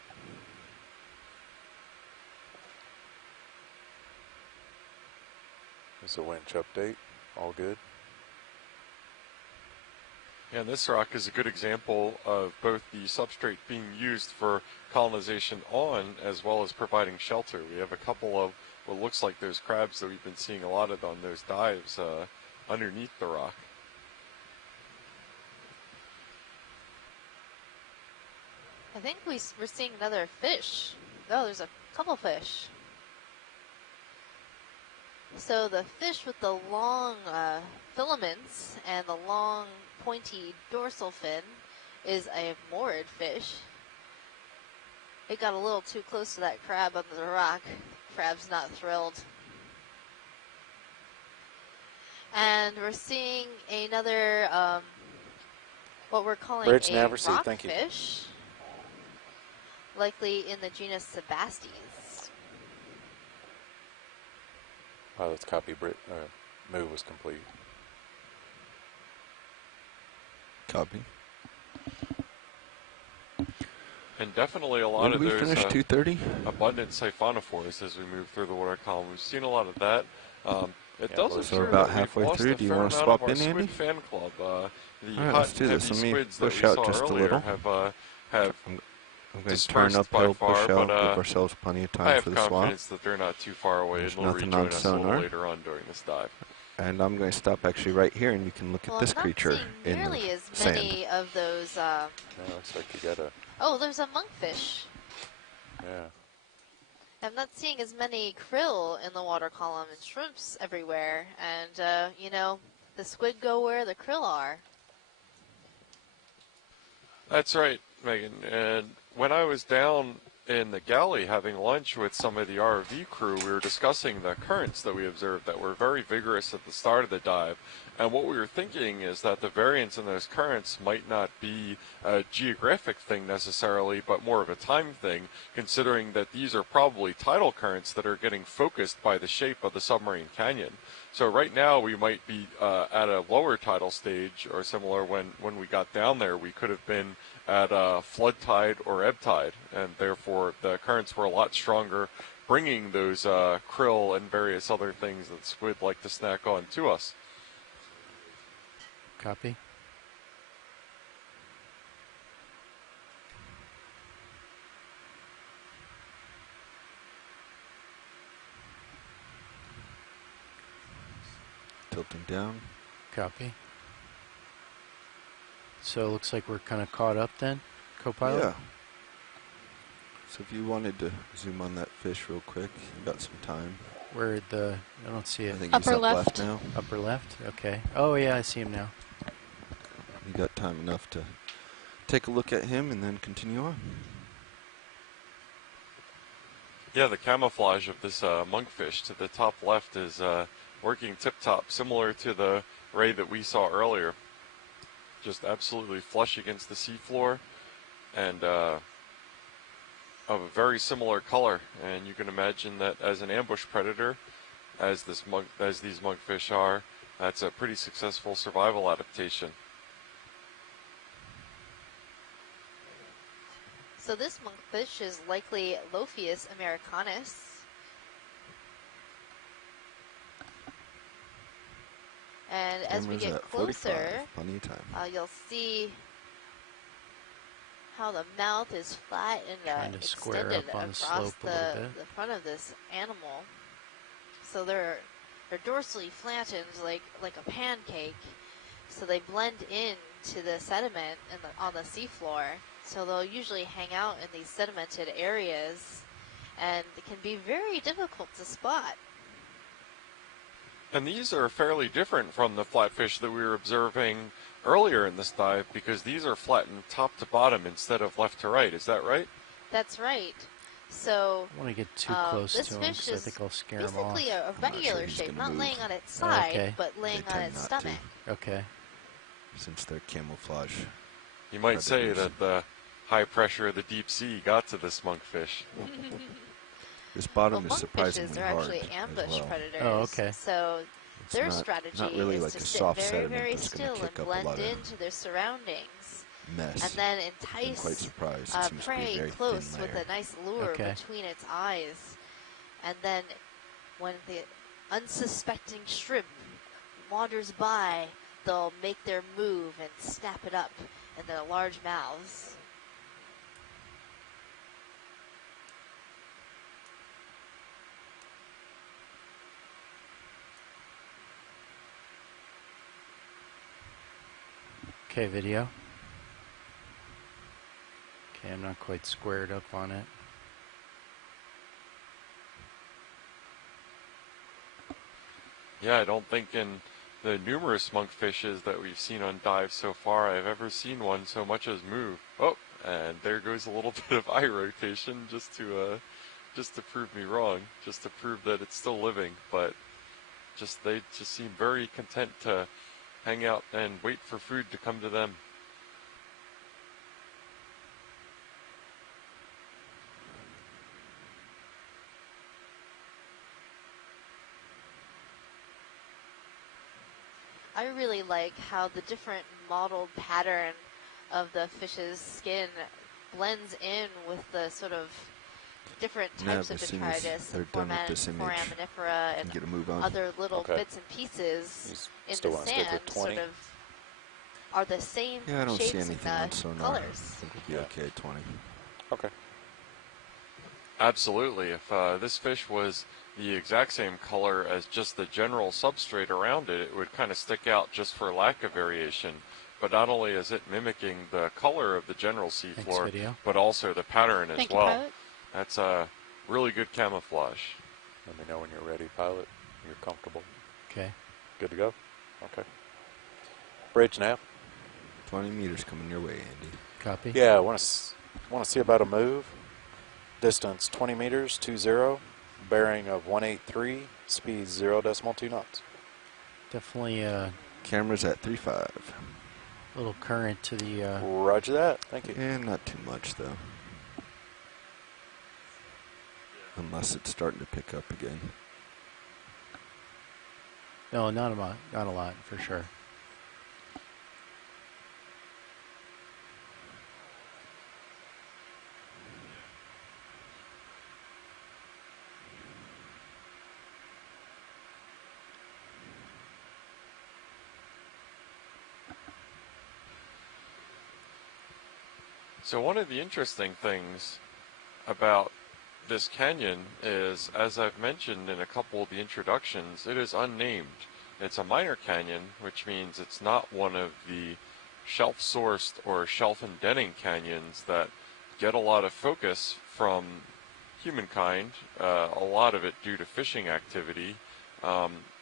This is a winch update. All good. And this rock is a good example of both the substrate being used for colonization on as well as providing shelter. We have a couple of what looks like those crabs that we've been seeing a lot of on those dives underneath the rock. I think we're seeing another fish. Oh, there's a couple fish. So the fish with the long filaments and the long pointy dorsal fin is a moored fish. It got a little too close to that crab under the rock. Crab's not thrilled. And we're seeing another, what we're calling Bridge a nav received, thank you. rockfish, likely in the genus Sebastes. Pilot's copy. Move was complete. Copy. And definitely a lot When of did we those finish 2:30? abundant siphonophores as we move through the water column. We've seen a lot of that. It Yeah, does so appear we're about that we've halfway lost through. a Do you fair wanna amount swap of our in, Andy? squid fan club. The All right, hot, let's do this. heavy Let me squids that push we out saw just a earlier little. have I'm going to turn dispersed uphill, by far, push out, but, give ourselves plenty of I time have for the swap. confidence that they're not too far away There's and will nothing rejoin on us a little sonar. later on during this dive. And I'm going to stop actually right here, and you can look at this I'm creature not seeing in nearly the as sand. many of those. Yeah, looks like you got a. Oh, there's a monkfish. Yeah. I'm not seeing as many krill in the water column and shrimps everywhere. And, you know, the squid go where the krill are. That's right, Megan. And when I was down in the galley having lunch with some of the ROV crew, we were discussing the currents that we observed that were very vigorous at the start of the dive. And what we were thinking is that the variance in those currents might not be a geographic thing necessarily, but more of a time thing, considering that these are probably tidal currents that are getting focused by the shape of the submarine canyon. So right now we might be at a lower tidal stage or similar. When we got down there, we could have been at a flood tide or ebb tide, and therefore the currents were a lot stronger, bringing those krill and various other things that squid like to snack on to us. Copy. Tilting down. Copy. So it looks like we're kind of caught up then, co-pilot? Yeah. So if you wanted to zoom on that fish real quick, you got some time. Where the, I don't see I it. think Upper he's up left. left now. Upper left? Okay. Oh yeah, I see him now. You got time enough to take a look at him and then continue on. Yeah, the camouflage of this monkfish to the top left is working tip-top, similar to the ray that we saw earlier. Just absolutely flush against the seafloor and of a very similar color. And you can imagine that as an ambush predator, as these monkfish are, that's a pretty successful survival adaptation. So this monkfish is likely Lophius americanus. And as we Camera's get at 45, closer, plenty of time. you'll see how the mouth is flat and Trying to square extended up on the across slope a little bit. the front of this animal. So they're dorsally flattened like a pancake. So they blend in to the sediment on the seafloor. So they'll usually hang out in these sedimented areas, and it can be very difficult to spot. And these are fairly different from the flatfish that we were observing earlier in this dive, because these are flattened top to bottom instead of left to right. Is that right? That's right. So I don't want to get too close this to him fish because I is think I'll scare him off. basically a not regular sure he's shape, gonna not move. laying on its side, Okay. but laying on tend its not to. stomach. Okay. Since they're camouflage. You might say Predators. that the high pressure of the deep sea got to this monkfish. This bottom Well, is monkfishes surprisingly are hard actually as ambush well. predators. Oh, okay. So their not strategy really is like to a sit soft very, sediment very that's going still to and kick up a blend lot of into their surroundings, mess. and then I'm quite entice surprised. It seems to be a prey very close thin with layer. a nice lure Okay. between its eyes. And then when the unsuspecting shrimp wanders by, they'll make their move and snap it up in their large mouths. Okay, video. Okay, I'm not quite squared up on it. Yeah, I don't think in the numerous monkfishes that we've seen on dives so far, I've ever seen one so much as move. Oh, and there goes a little bit of eye rotation just to prove me wrong, just to prove that it's still living. But they just seem very content to hang out and wait for food to come to them. I really like how the different mottled pattern of the fish's skin blends in with the sort of different types of as soon as detritus they're and done with this image, foraminifera can and get a move on. other little Okay. bits and pieces You in still the wanna stick sand with 20? sort of are the same Yeah, I don't shapes see anything on and sonar. colors. I think we'll be Yeah. okay at 20. Okay. Absolutely. If this fish was the exact same color as just the general substrate around it, it would kind of stick out just for lack of variation. But not only is it mimicking the color of the general seafloor, video. but also the pattern as Thank you, well. pilot. That's a really good camouflage. Let me know when you're ready, pilot. You're comfortable. Okay. Good to go? Okay. Bridge nav. 20 meters coming your way, Andy. Copy. Yeah, I want to see about a move. Distance 20 meters, 20. Bearing of 183. Speed 0.2 knots. Definitely a Camera's at 3.5. little current to the. Roger that. Thank you. And not too much, though. Unless it's starting to pick up again. No, not a lot. Not a lot for sure. So one of the interesting things about this canyon is, as I've mentioned in a couple of the introductions, it is unnamed. It's a minor canyon, which means it's not one of the shelf-sourced or shelf-indenting canyons that get a lot of focus from humankind, a lot of it due to fishing activity,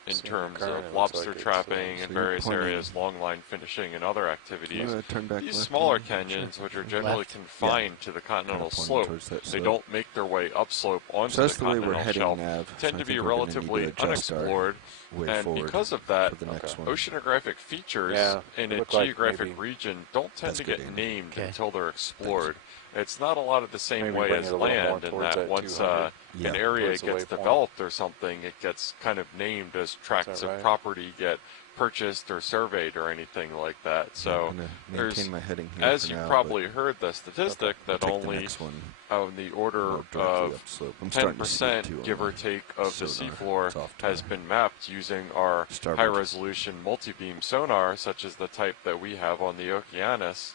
in Seeing the terms current, of it looks lobster like it's, trapping so in you're various pointing- areas, longline finishing, and other activities. Turn back These left smaller on? canyons, Sure. which are generally Left. confined to the continental pointing slope, towards that they slope. don't make their way upslope onto So that's the the way we're continental heading, shelf, Nav. So tend I to be think we're gonna need to relatively adjust our unexplored, way and forward because of that, for the next one. oceanographic features Yeah, in it a looked like geographic maybe- region don't tend That's to good, get Andy. named Okay. until they're explored. It's not a lot of the same Maybe way bring as it a little more land, in towards that that once 200. Yeah. an area Towards the gets waypoint. developed or something, it gets kind of named as tracts that of right? property get purchased or surveyed or anything like that. So I'm gonna there's, maintain my heading here as for you now, probably heard the statistic but that we'll take the only next one on the order more directly of upslope. I'm starting to see it too 10%, on give my or take, of the sonar. seafloor It's off to has the been mapped using our starboard. high-resolution multi-beam sonar, such as the type that we have on the Okeanos.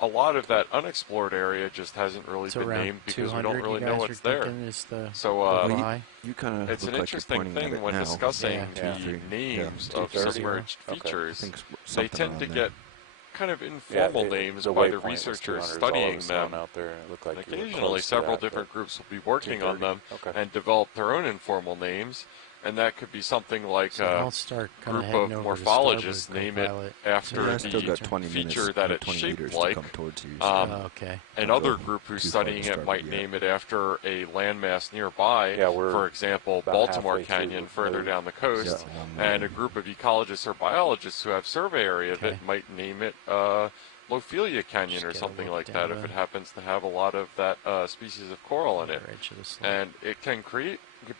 A lot of that unexplored area just hasn't really It's been around named because 200. we don't really you know guys what's are there. thinking is the So Well, high? You kind of it's look an like you're interesting pointing at thing it when now. discussing Yeah. the Yeah. names Yeah. of 230. submerged Okay. I features. think They something tend around to there. get kind of informal names by the waypoint was researchers 200 is all studying I was throwing them. out there, and it looked like you were Occasionally, close to several that, different but groups will be working on 230. them Okay. and develop their own informal names, and that could be something like So a I'll start kind of group heading of over to morphologists starboard, name it co-pilot. after Yeah, I still the got 20 minutes, feature that or it's 20 shaped meters like. to come towards you. Oh, So okay. Another go group who's too far to studying it starboard might yet. name it after a landmass nearby. Yeah, we're for example, about Baltimore halfway through Canyon the further move. down the coast. Yeah, I'm And a moving. group of ecologists or biologists who have survey area of Okay. it might name it Lophelia Canyon Just or get a something look like down that if the- it happens to have a lot of that species of coral in it. Other edge of the slope. And it can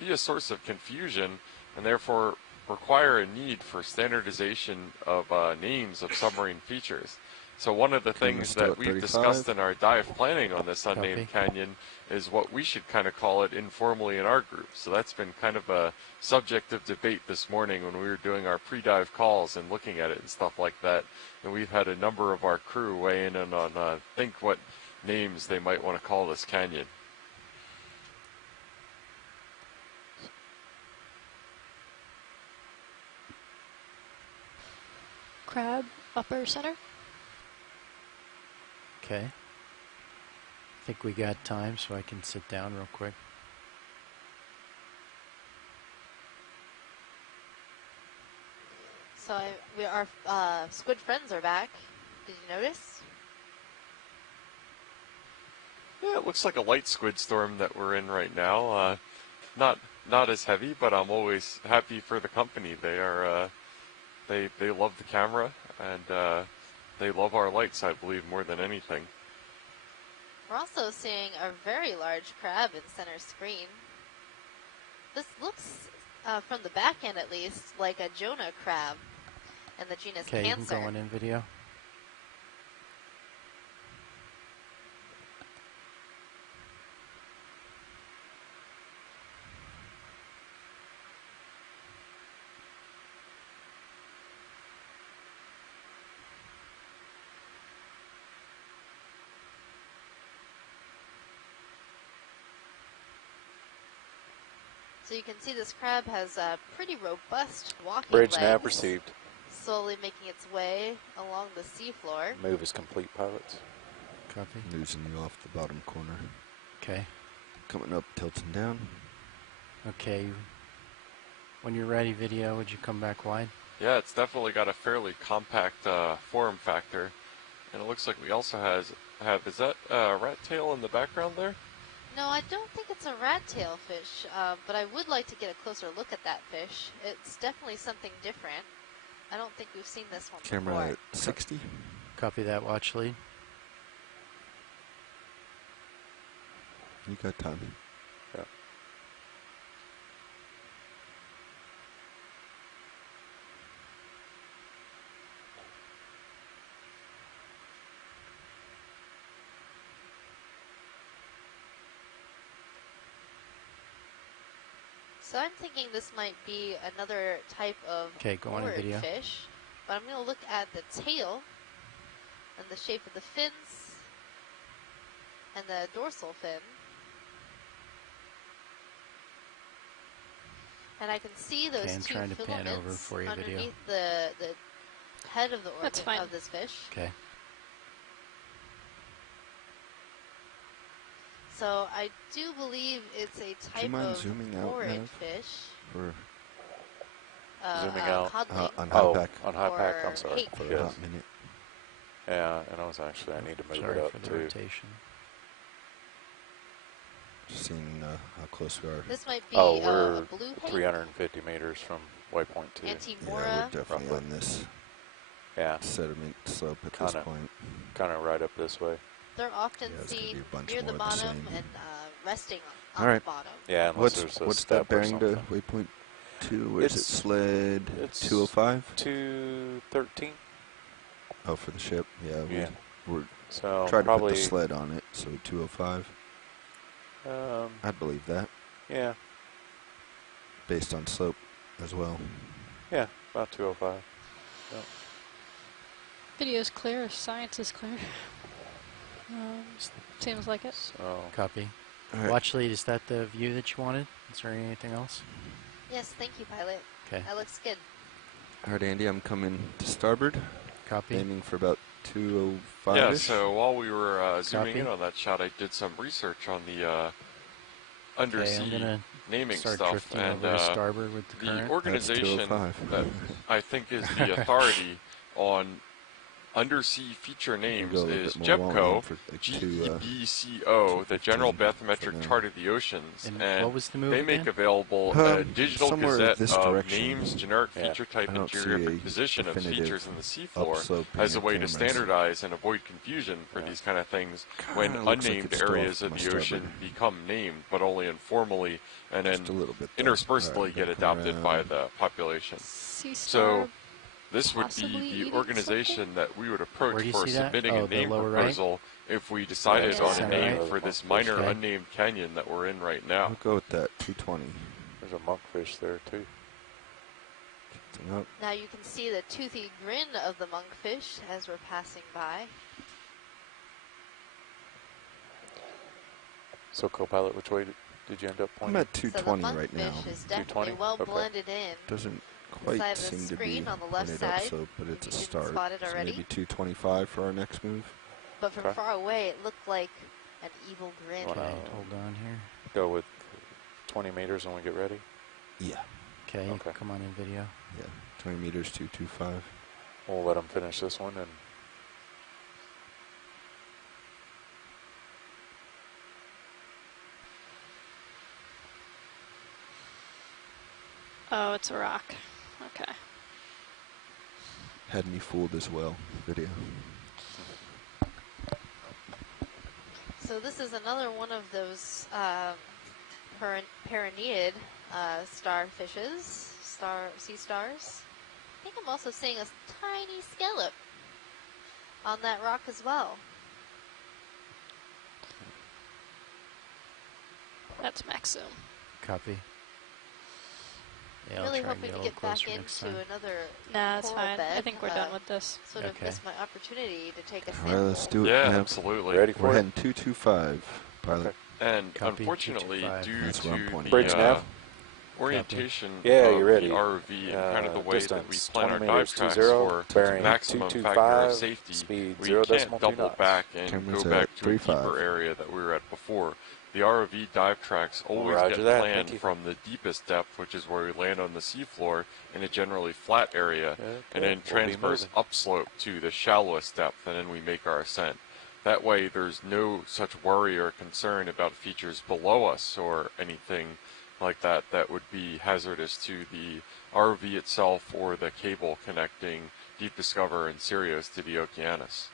be a source of confusion, and therefore require a need for standardization of names of submarine features. So one of the things still that at we've 35. discussed in our dive planning on this unnamed Copy. canyon is what we should kind of call it informally in our group. So that's been kind of a subject of debate this morning when we were doing our pre-dive calls and looking at it and stuff like that. And we've had a number of our crew weigh in on think what names they might want to call this canyon. Crab, upper center. Okay. I think we got time, so I can sit down real quick. So our squid friends are back. Did you notice? Yeah, it looks like a light squid storm that we're in right now. Not as heavy, but I'm always happy for the company. They are they love the camera and they love our lights, I believe, more than anything. We're also seeing a very large crab in center screen. This looks, from the back end at least, like a Jonah crab in the genus Okay, you Cancer. can go on in video. So you can see this crab has a pretty robust walking Bridge legs, nav received. slowly making its way along the seafloor. Move is complete, pilots. Copy. Losing you off the bottom corner. Okay. Coming up, tilting down. Okay. When you're ready, video, would you come back wide? Yeah, it's definitely got a fairly compact form factor, and it looks like we also have is that rat tail in the background there? No, I don't think it's a rat tail fish, but I would like to get a closer look at that fish. It's definitely something different. I don't think we've seen this one Camera before. at 60. Copy that, watch lead. You got time. Yeah. So I'm thinking this might be another type of Okay, go on in moored video. fish, but I'm going to look at the tail and the shape of the fins and the dorsal fin. And I can see those Okay, I'm two trying to pan filaments over for you, video. underneath the head of the That's organ fine. of this fish. Okay. So I do believe it's a type mind of zooming out, moored Nev? fish. For Zooming out. Codling on high Oh, back on high pack, or I'm sorry. hake. for a Yes. hot minute. Yeah, and I was actually, I need to move Sorry it for up the too. rotation. Just seeing how close we are. This might be Oh, a we're blue hake, 350 meters from waypoint 2. Yeah, Antimora. we're definitely roughly. on this Yeah, sediment slope at this Kinda. point. kind of right up this way. They're often Yeah, it's gonna seen be a bunch near the more of the bottom same. and resting on All the right. bottom. Yeah, unless there's a What's step that or bearing to something. waypoint 2? Where is it? It's- Sled it's 205? 213. Oh, for the ship. Yeah, Yeah. we're So trying to probably, put the sled on it, so 205. I'd believe that, yeah, based on slope as well. yeah, about 205. Video's clear, science is clear. Seems like it. So Copy. All right. Watch lead, is that the view that you wanted? Is there anything else? Yes, thank you, pilot. Okay. That looks good. All right, Andy, I'm coming to starboard, Copy. aiming for about 205-ish. Yeah, so while we were zooming Copy. in on that shot, I did some research on the Okay, undersea I'm gonna naming start stuff, drifting and over to starboard with the the current. organization That's 205. that I think is the authority on undersea feature names go a little is bit more. We'll aim GEBCO, for like GEBCO, the General 215 Bathymetric for now. Chart of the Oceans, And what was the move they make again? available a digital somewhere gazette this of direction. names, generic Yeah. feature type, I and don't see geographic a position of definitive features in the seafloor upsloping as a of way to cameras. standardize and avoid confusion for these kind of things when Kinda looks like unnamed it's still areas off of my the ocean starboard. become named, but only informally, and then Just a little bit there. interspersedly Alright, get back adopted by around. the population. Sea So star. this would Possibly be eating the organization something? that we would Where approach do you for see that? submitting Oh, a the name lower right? proposal if we decided Yeah. on a Center name right. for this Okay. minor unnamed canyon that we're in right now. I'll go with that 220. There's a monkfish there too. Up. Now you can see the toothy grin of the monkfish as we're passing by. So, co-pilot, which way did you end up I'm pointing? at 220 so the right now. monkfish is definitely 220? well Okay. blended in. Doesn't quite Inside the seem to be screen on the left pointed side, upslope, but it's a if you didn't start. spot it So already. maybe 225 for our next move. But from Okay. far away, it looked like an evil grin. Wow. Okay, hold on here. Go with 20 meters when we get ready. Yeah. Okay, Okay. come on in video. Yeah. 20 meters, 225. We'll let them finish this one and Oh, it's a rock. Okay. Had me fooled as well. Video. So this is another one of those perineid starfishes, sea stars. I think I'm also seeing a tiny scallop on that rock as well. That's max zoom. Copy. Yeah, I'll Really try and hoping get a to little get back closer next into time. another Nah, it's coral fine. bed. I think we're done with this. Sort of Okay. missed my opportunity to take a All sample. right, let's do it. Yeah, Nav. absolutely. ready We're for it? heading 225. Pilot. Okay. And Copy, unfortunately, 225. due That's where I'm to pointing. Bridge the nav. orientation Yeah, of you're ready. the ROV and kind of the way that we Distance, plan our 20 dive meters, tracks 20, for bearing maximum factor 225, of safety, speed we 0.2 can't double knots. back and Cameras go back at to a 3.5. deeper area that we were at before. The ROV dive tracks always Roger get that, planned thank you. from the deepest depth, which is where we land on the seafloor in a generally flat area, Okay, and then we'll be transverse moving. upslope to the shallowest depth, and then we make our ascent. That way there's no such worry or concern about features below us or anything like that that would be hazardous to the ROV itself or the cable connecting Deep Discover and Sirius to the Okeanos.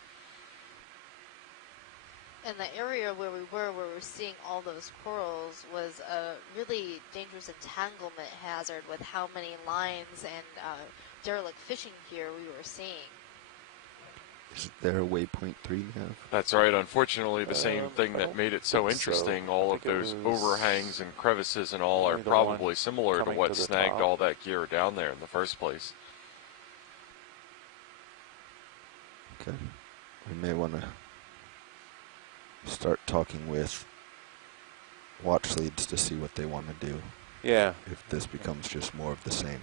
And the area where we were seeing all those corals, was a really dangerous entanglement hazard with how many lines and derelict fishing gear we were seeing. Is there a waypoint 3 nav? That's right. Unfortunately, the same thing I that don't made it so think so. interesting, I all of think it those was overhangs and crevices and all are maybe the probably one similar to coming what to the snagged top. all that gear down there in the first place. Okay. We may want to start talking with watch leads to see what they want to do. Yeah. If this becomes just more of the same.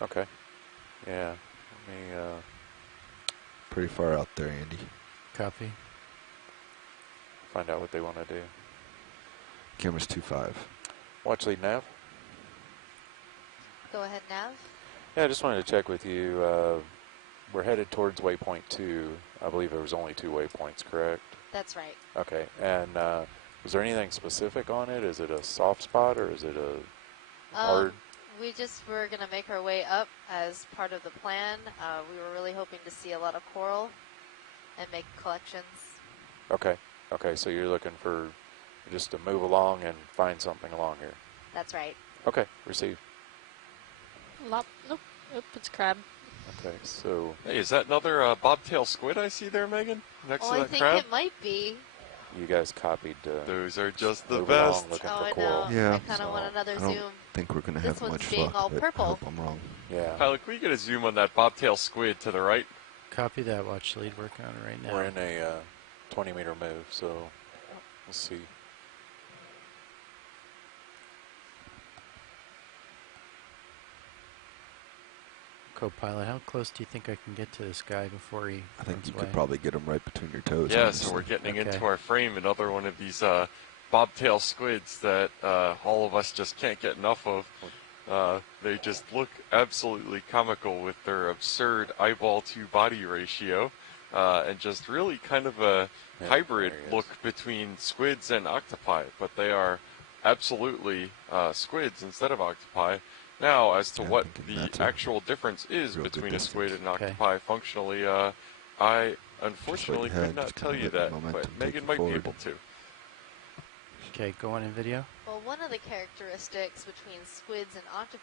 Okay. Yeah. Let me Pretty far out there, Andy. Copy. find out what they want to do. Camera's 2.5. Watch lead nav. Go ahead, Nav. Yeah, I just wanted to check with you. We're headed towards waypoint 2. I believe there was only 2 waypoints, correct? That's right. Okay. And was there anything specific on it? Is it a soft spot or is it a hard? We just were going to make our way up as part of the plan. We were really hoping to see a lot of coral and make collections. Okay. Okay. So you're looking for just to move along and find something along here. That's right. Okay. Receive. Nope, it's crab. Okay. So Hey, is that another bobtail squid I see there, Megan? Next Oh, to I that think crab? it might be. you guys copied. Those are just the move best. along looking Oh, for I coral. know. Yeah. I kind of want another I don't zoom. think we're going to This have one's much being luck, all but I purple. hope I'm wrong. Yeah. Pilot, can we get a zoom on that bobtail squid to the right? Copy that. Watch lead. Working on it right now. We're in a 20-meter move, so we'll see. Co-pilot, how close do you think I can get to this guy before he I think runs you away? could probably get them right between your toes. Yeah, honestly. so we're getting Okay. into our frame, another one of these bobtail squids that all of us just can't get enough of. They just look absolutely comical with their absurd eyeball to body ratio. and just really kind of a hybrid there he is. look between squids and octopi, but they are absolutely squids instead of octopi. Now, as to Yeah, I'm what thinking the that's a actual difference is real good between a squid distance. and an Okay. octopi functionally, I unfortunately Just what you could had, not just tell kinda you let the that, momentum but take Megan you might be forward. able to. Okay, go on in video. Well, one of the characteristics between squids and octopus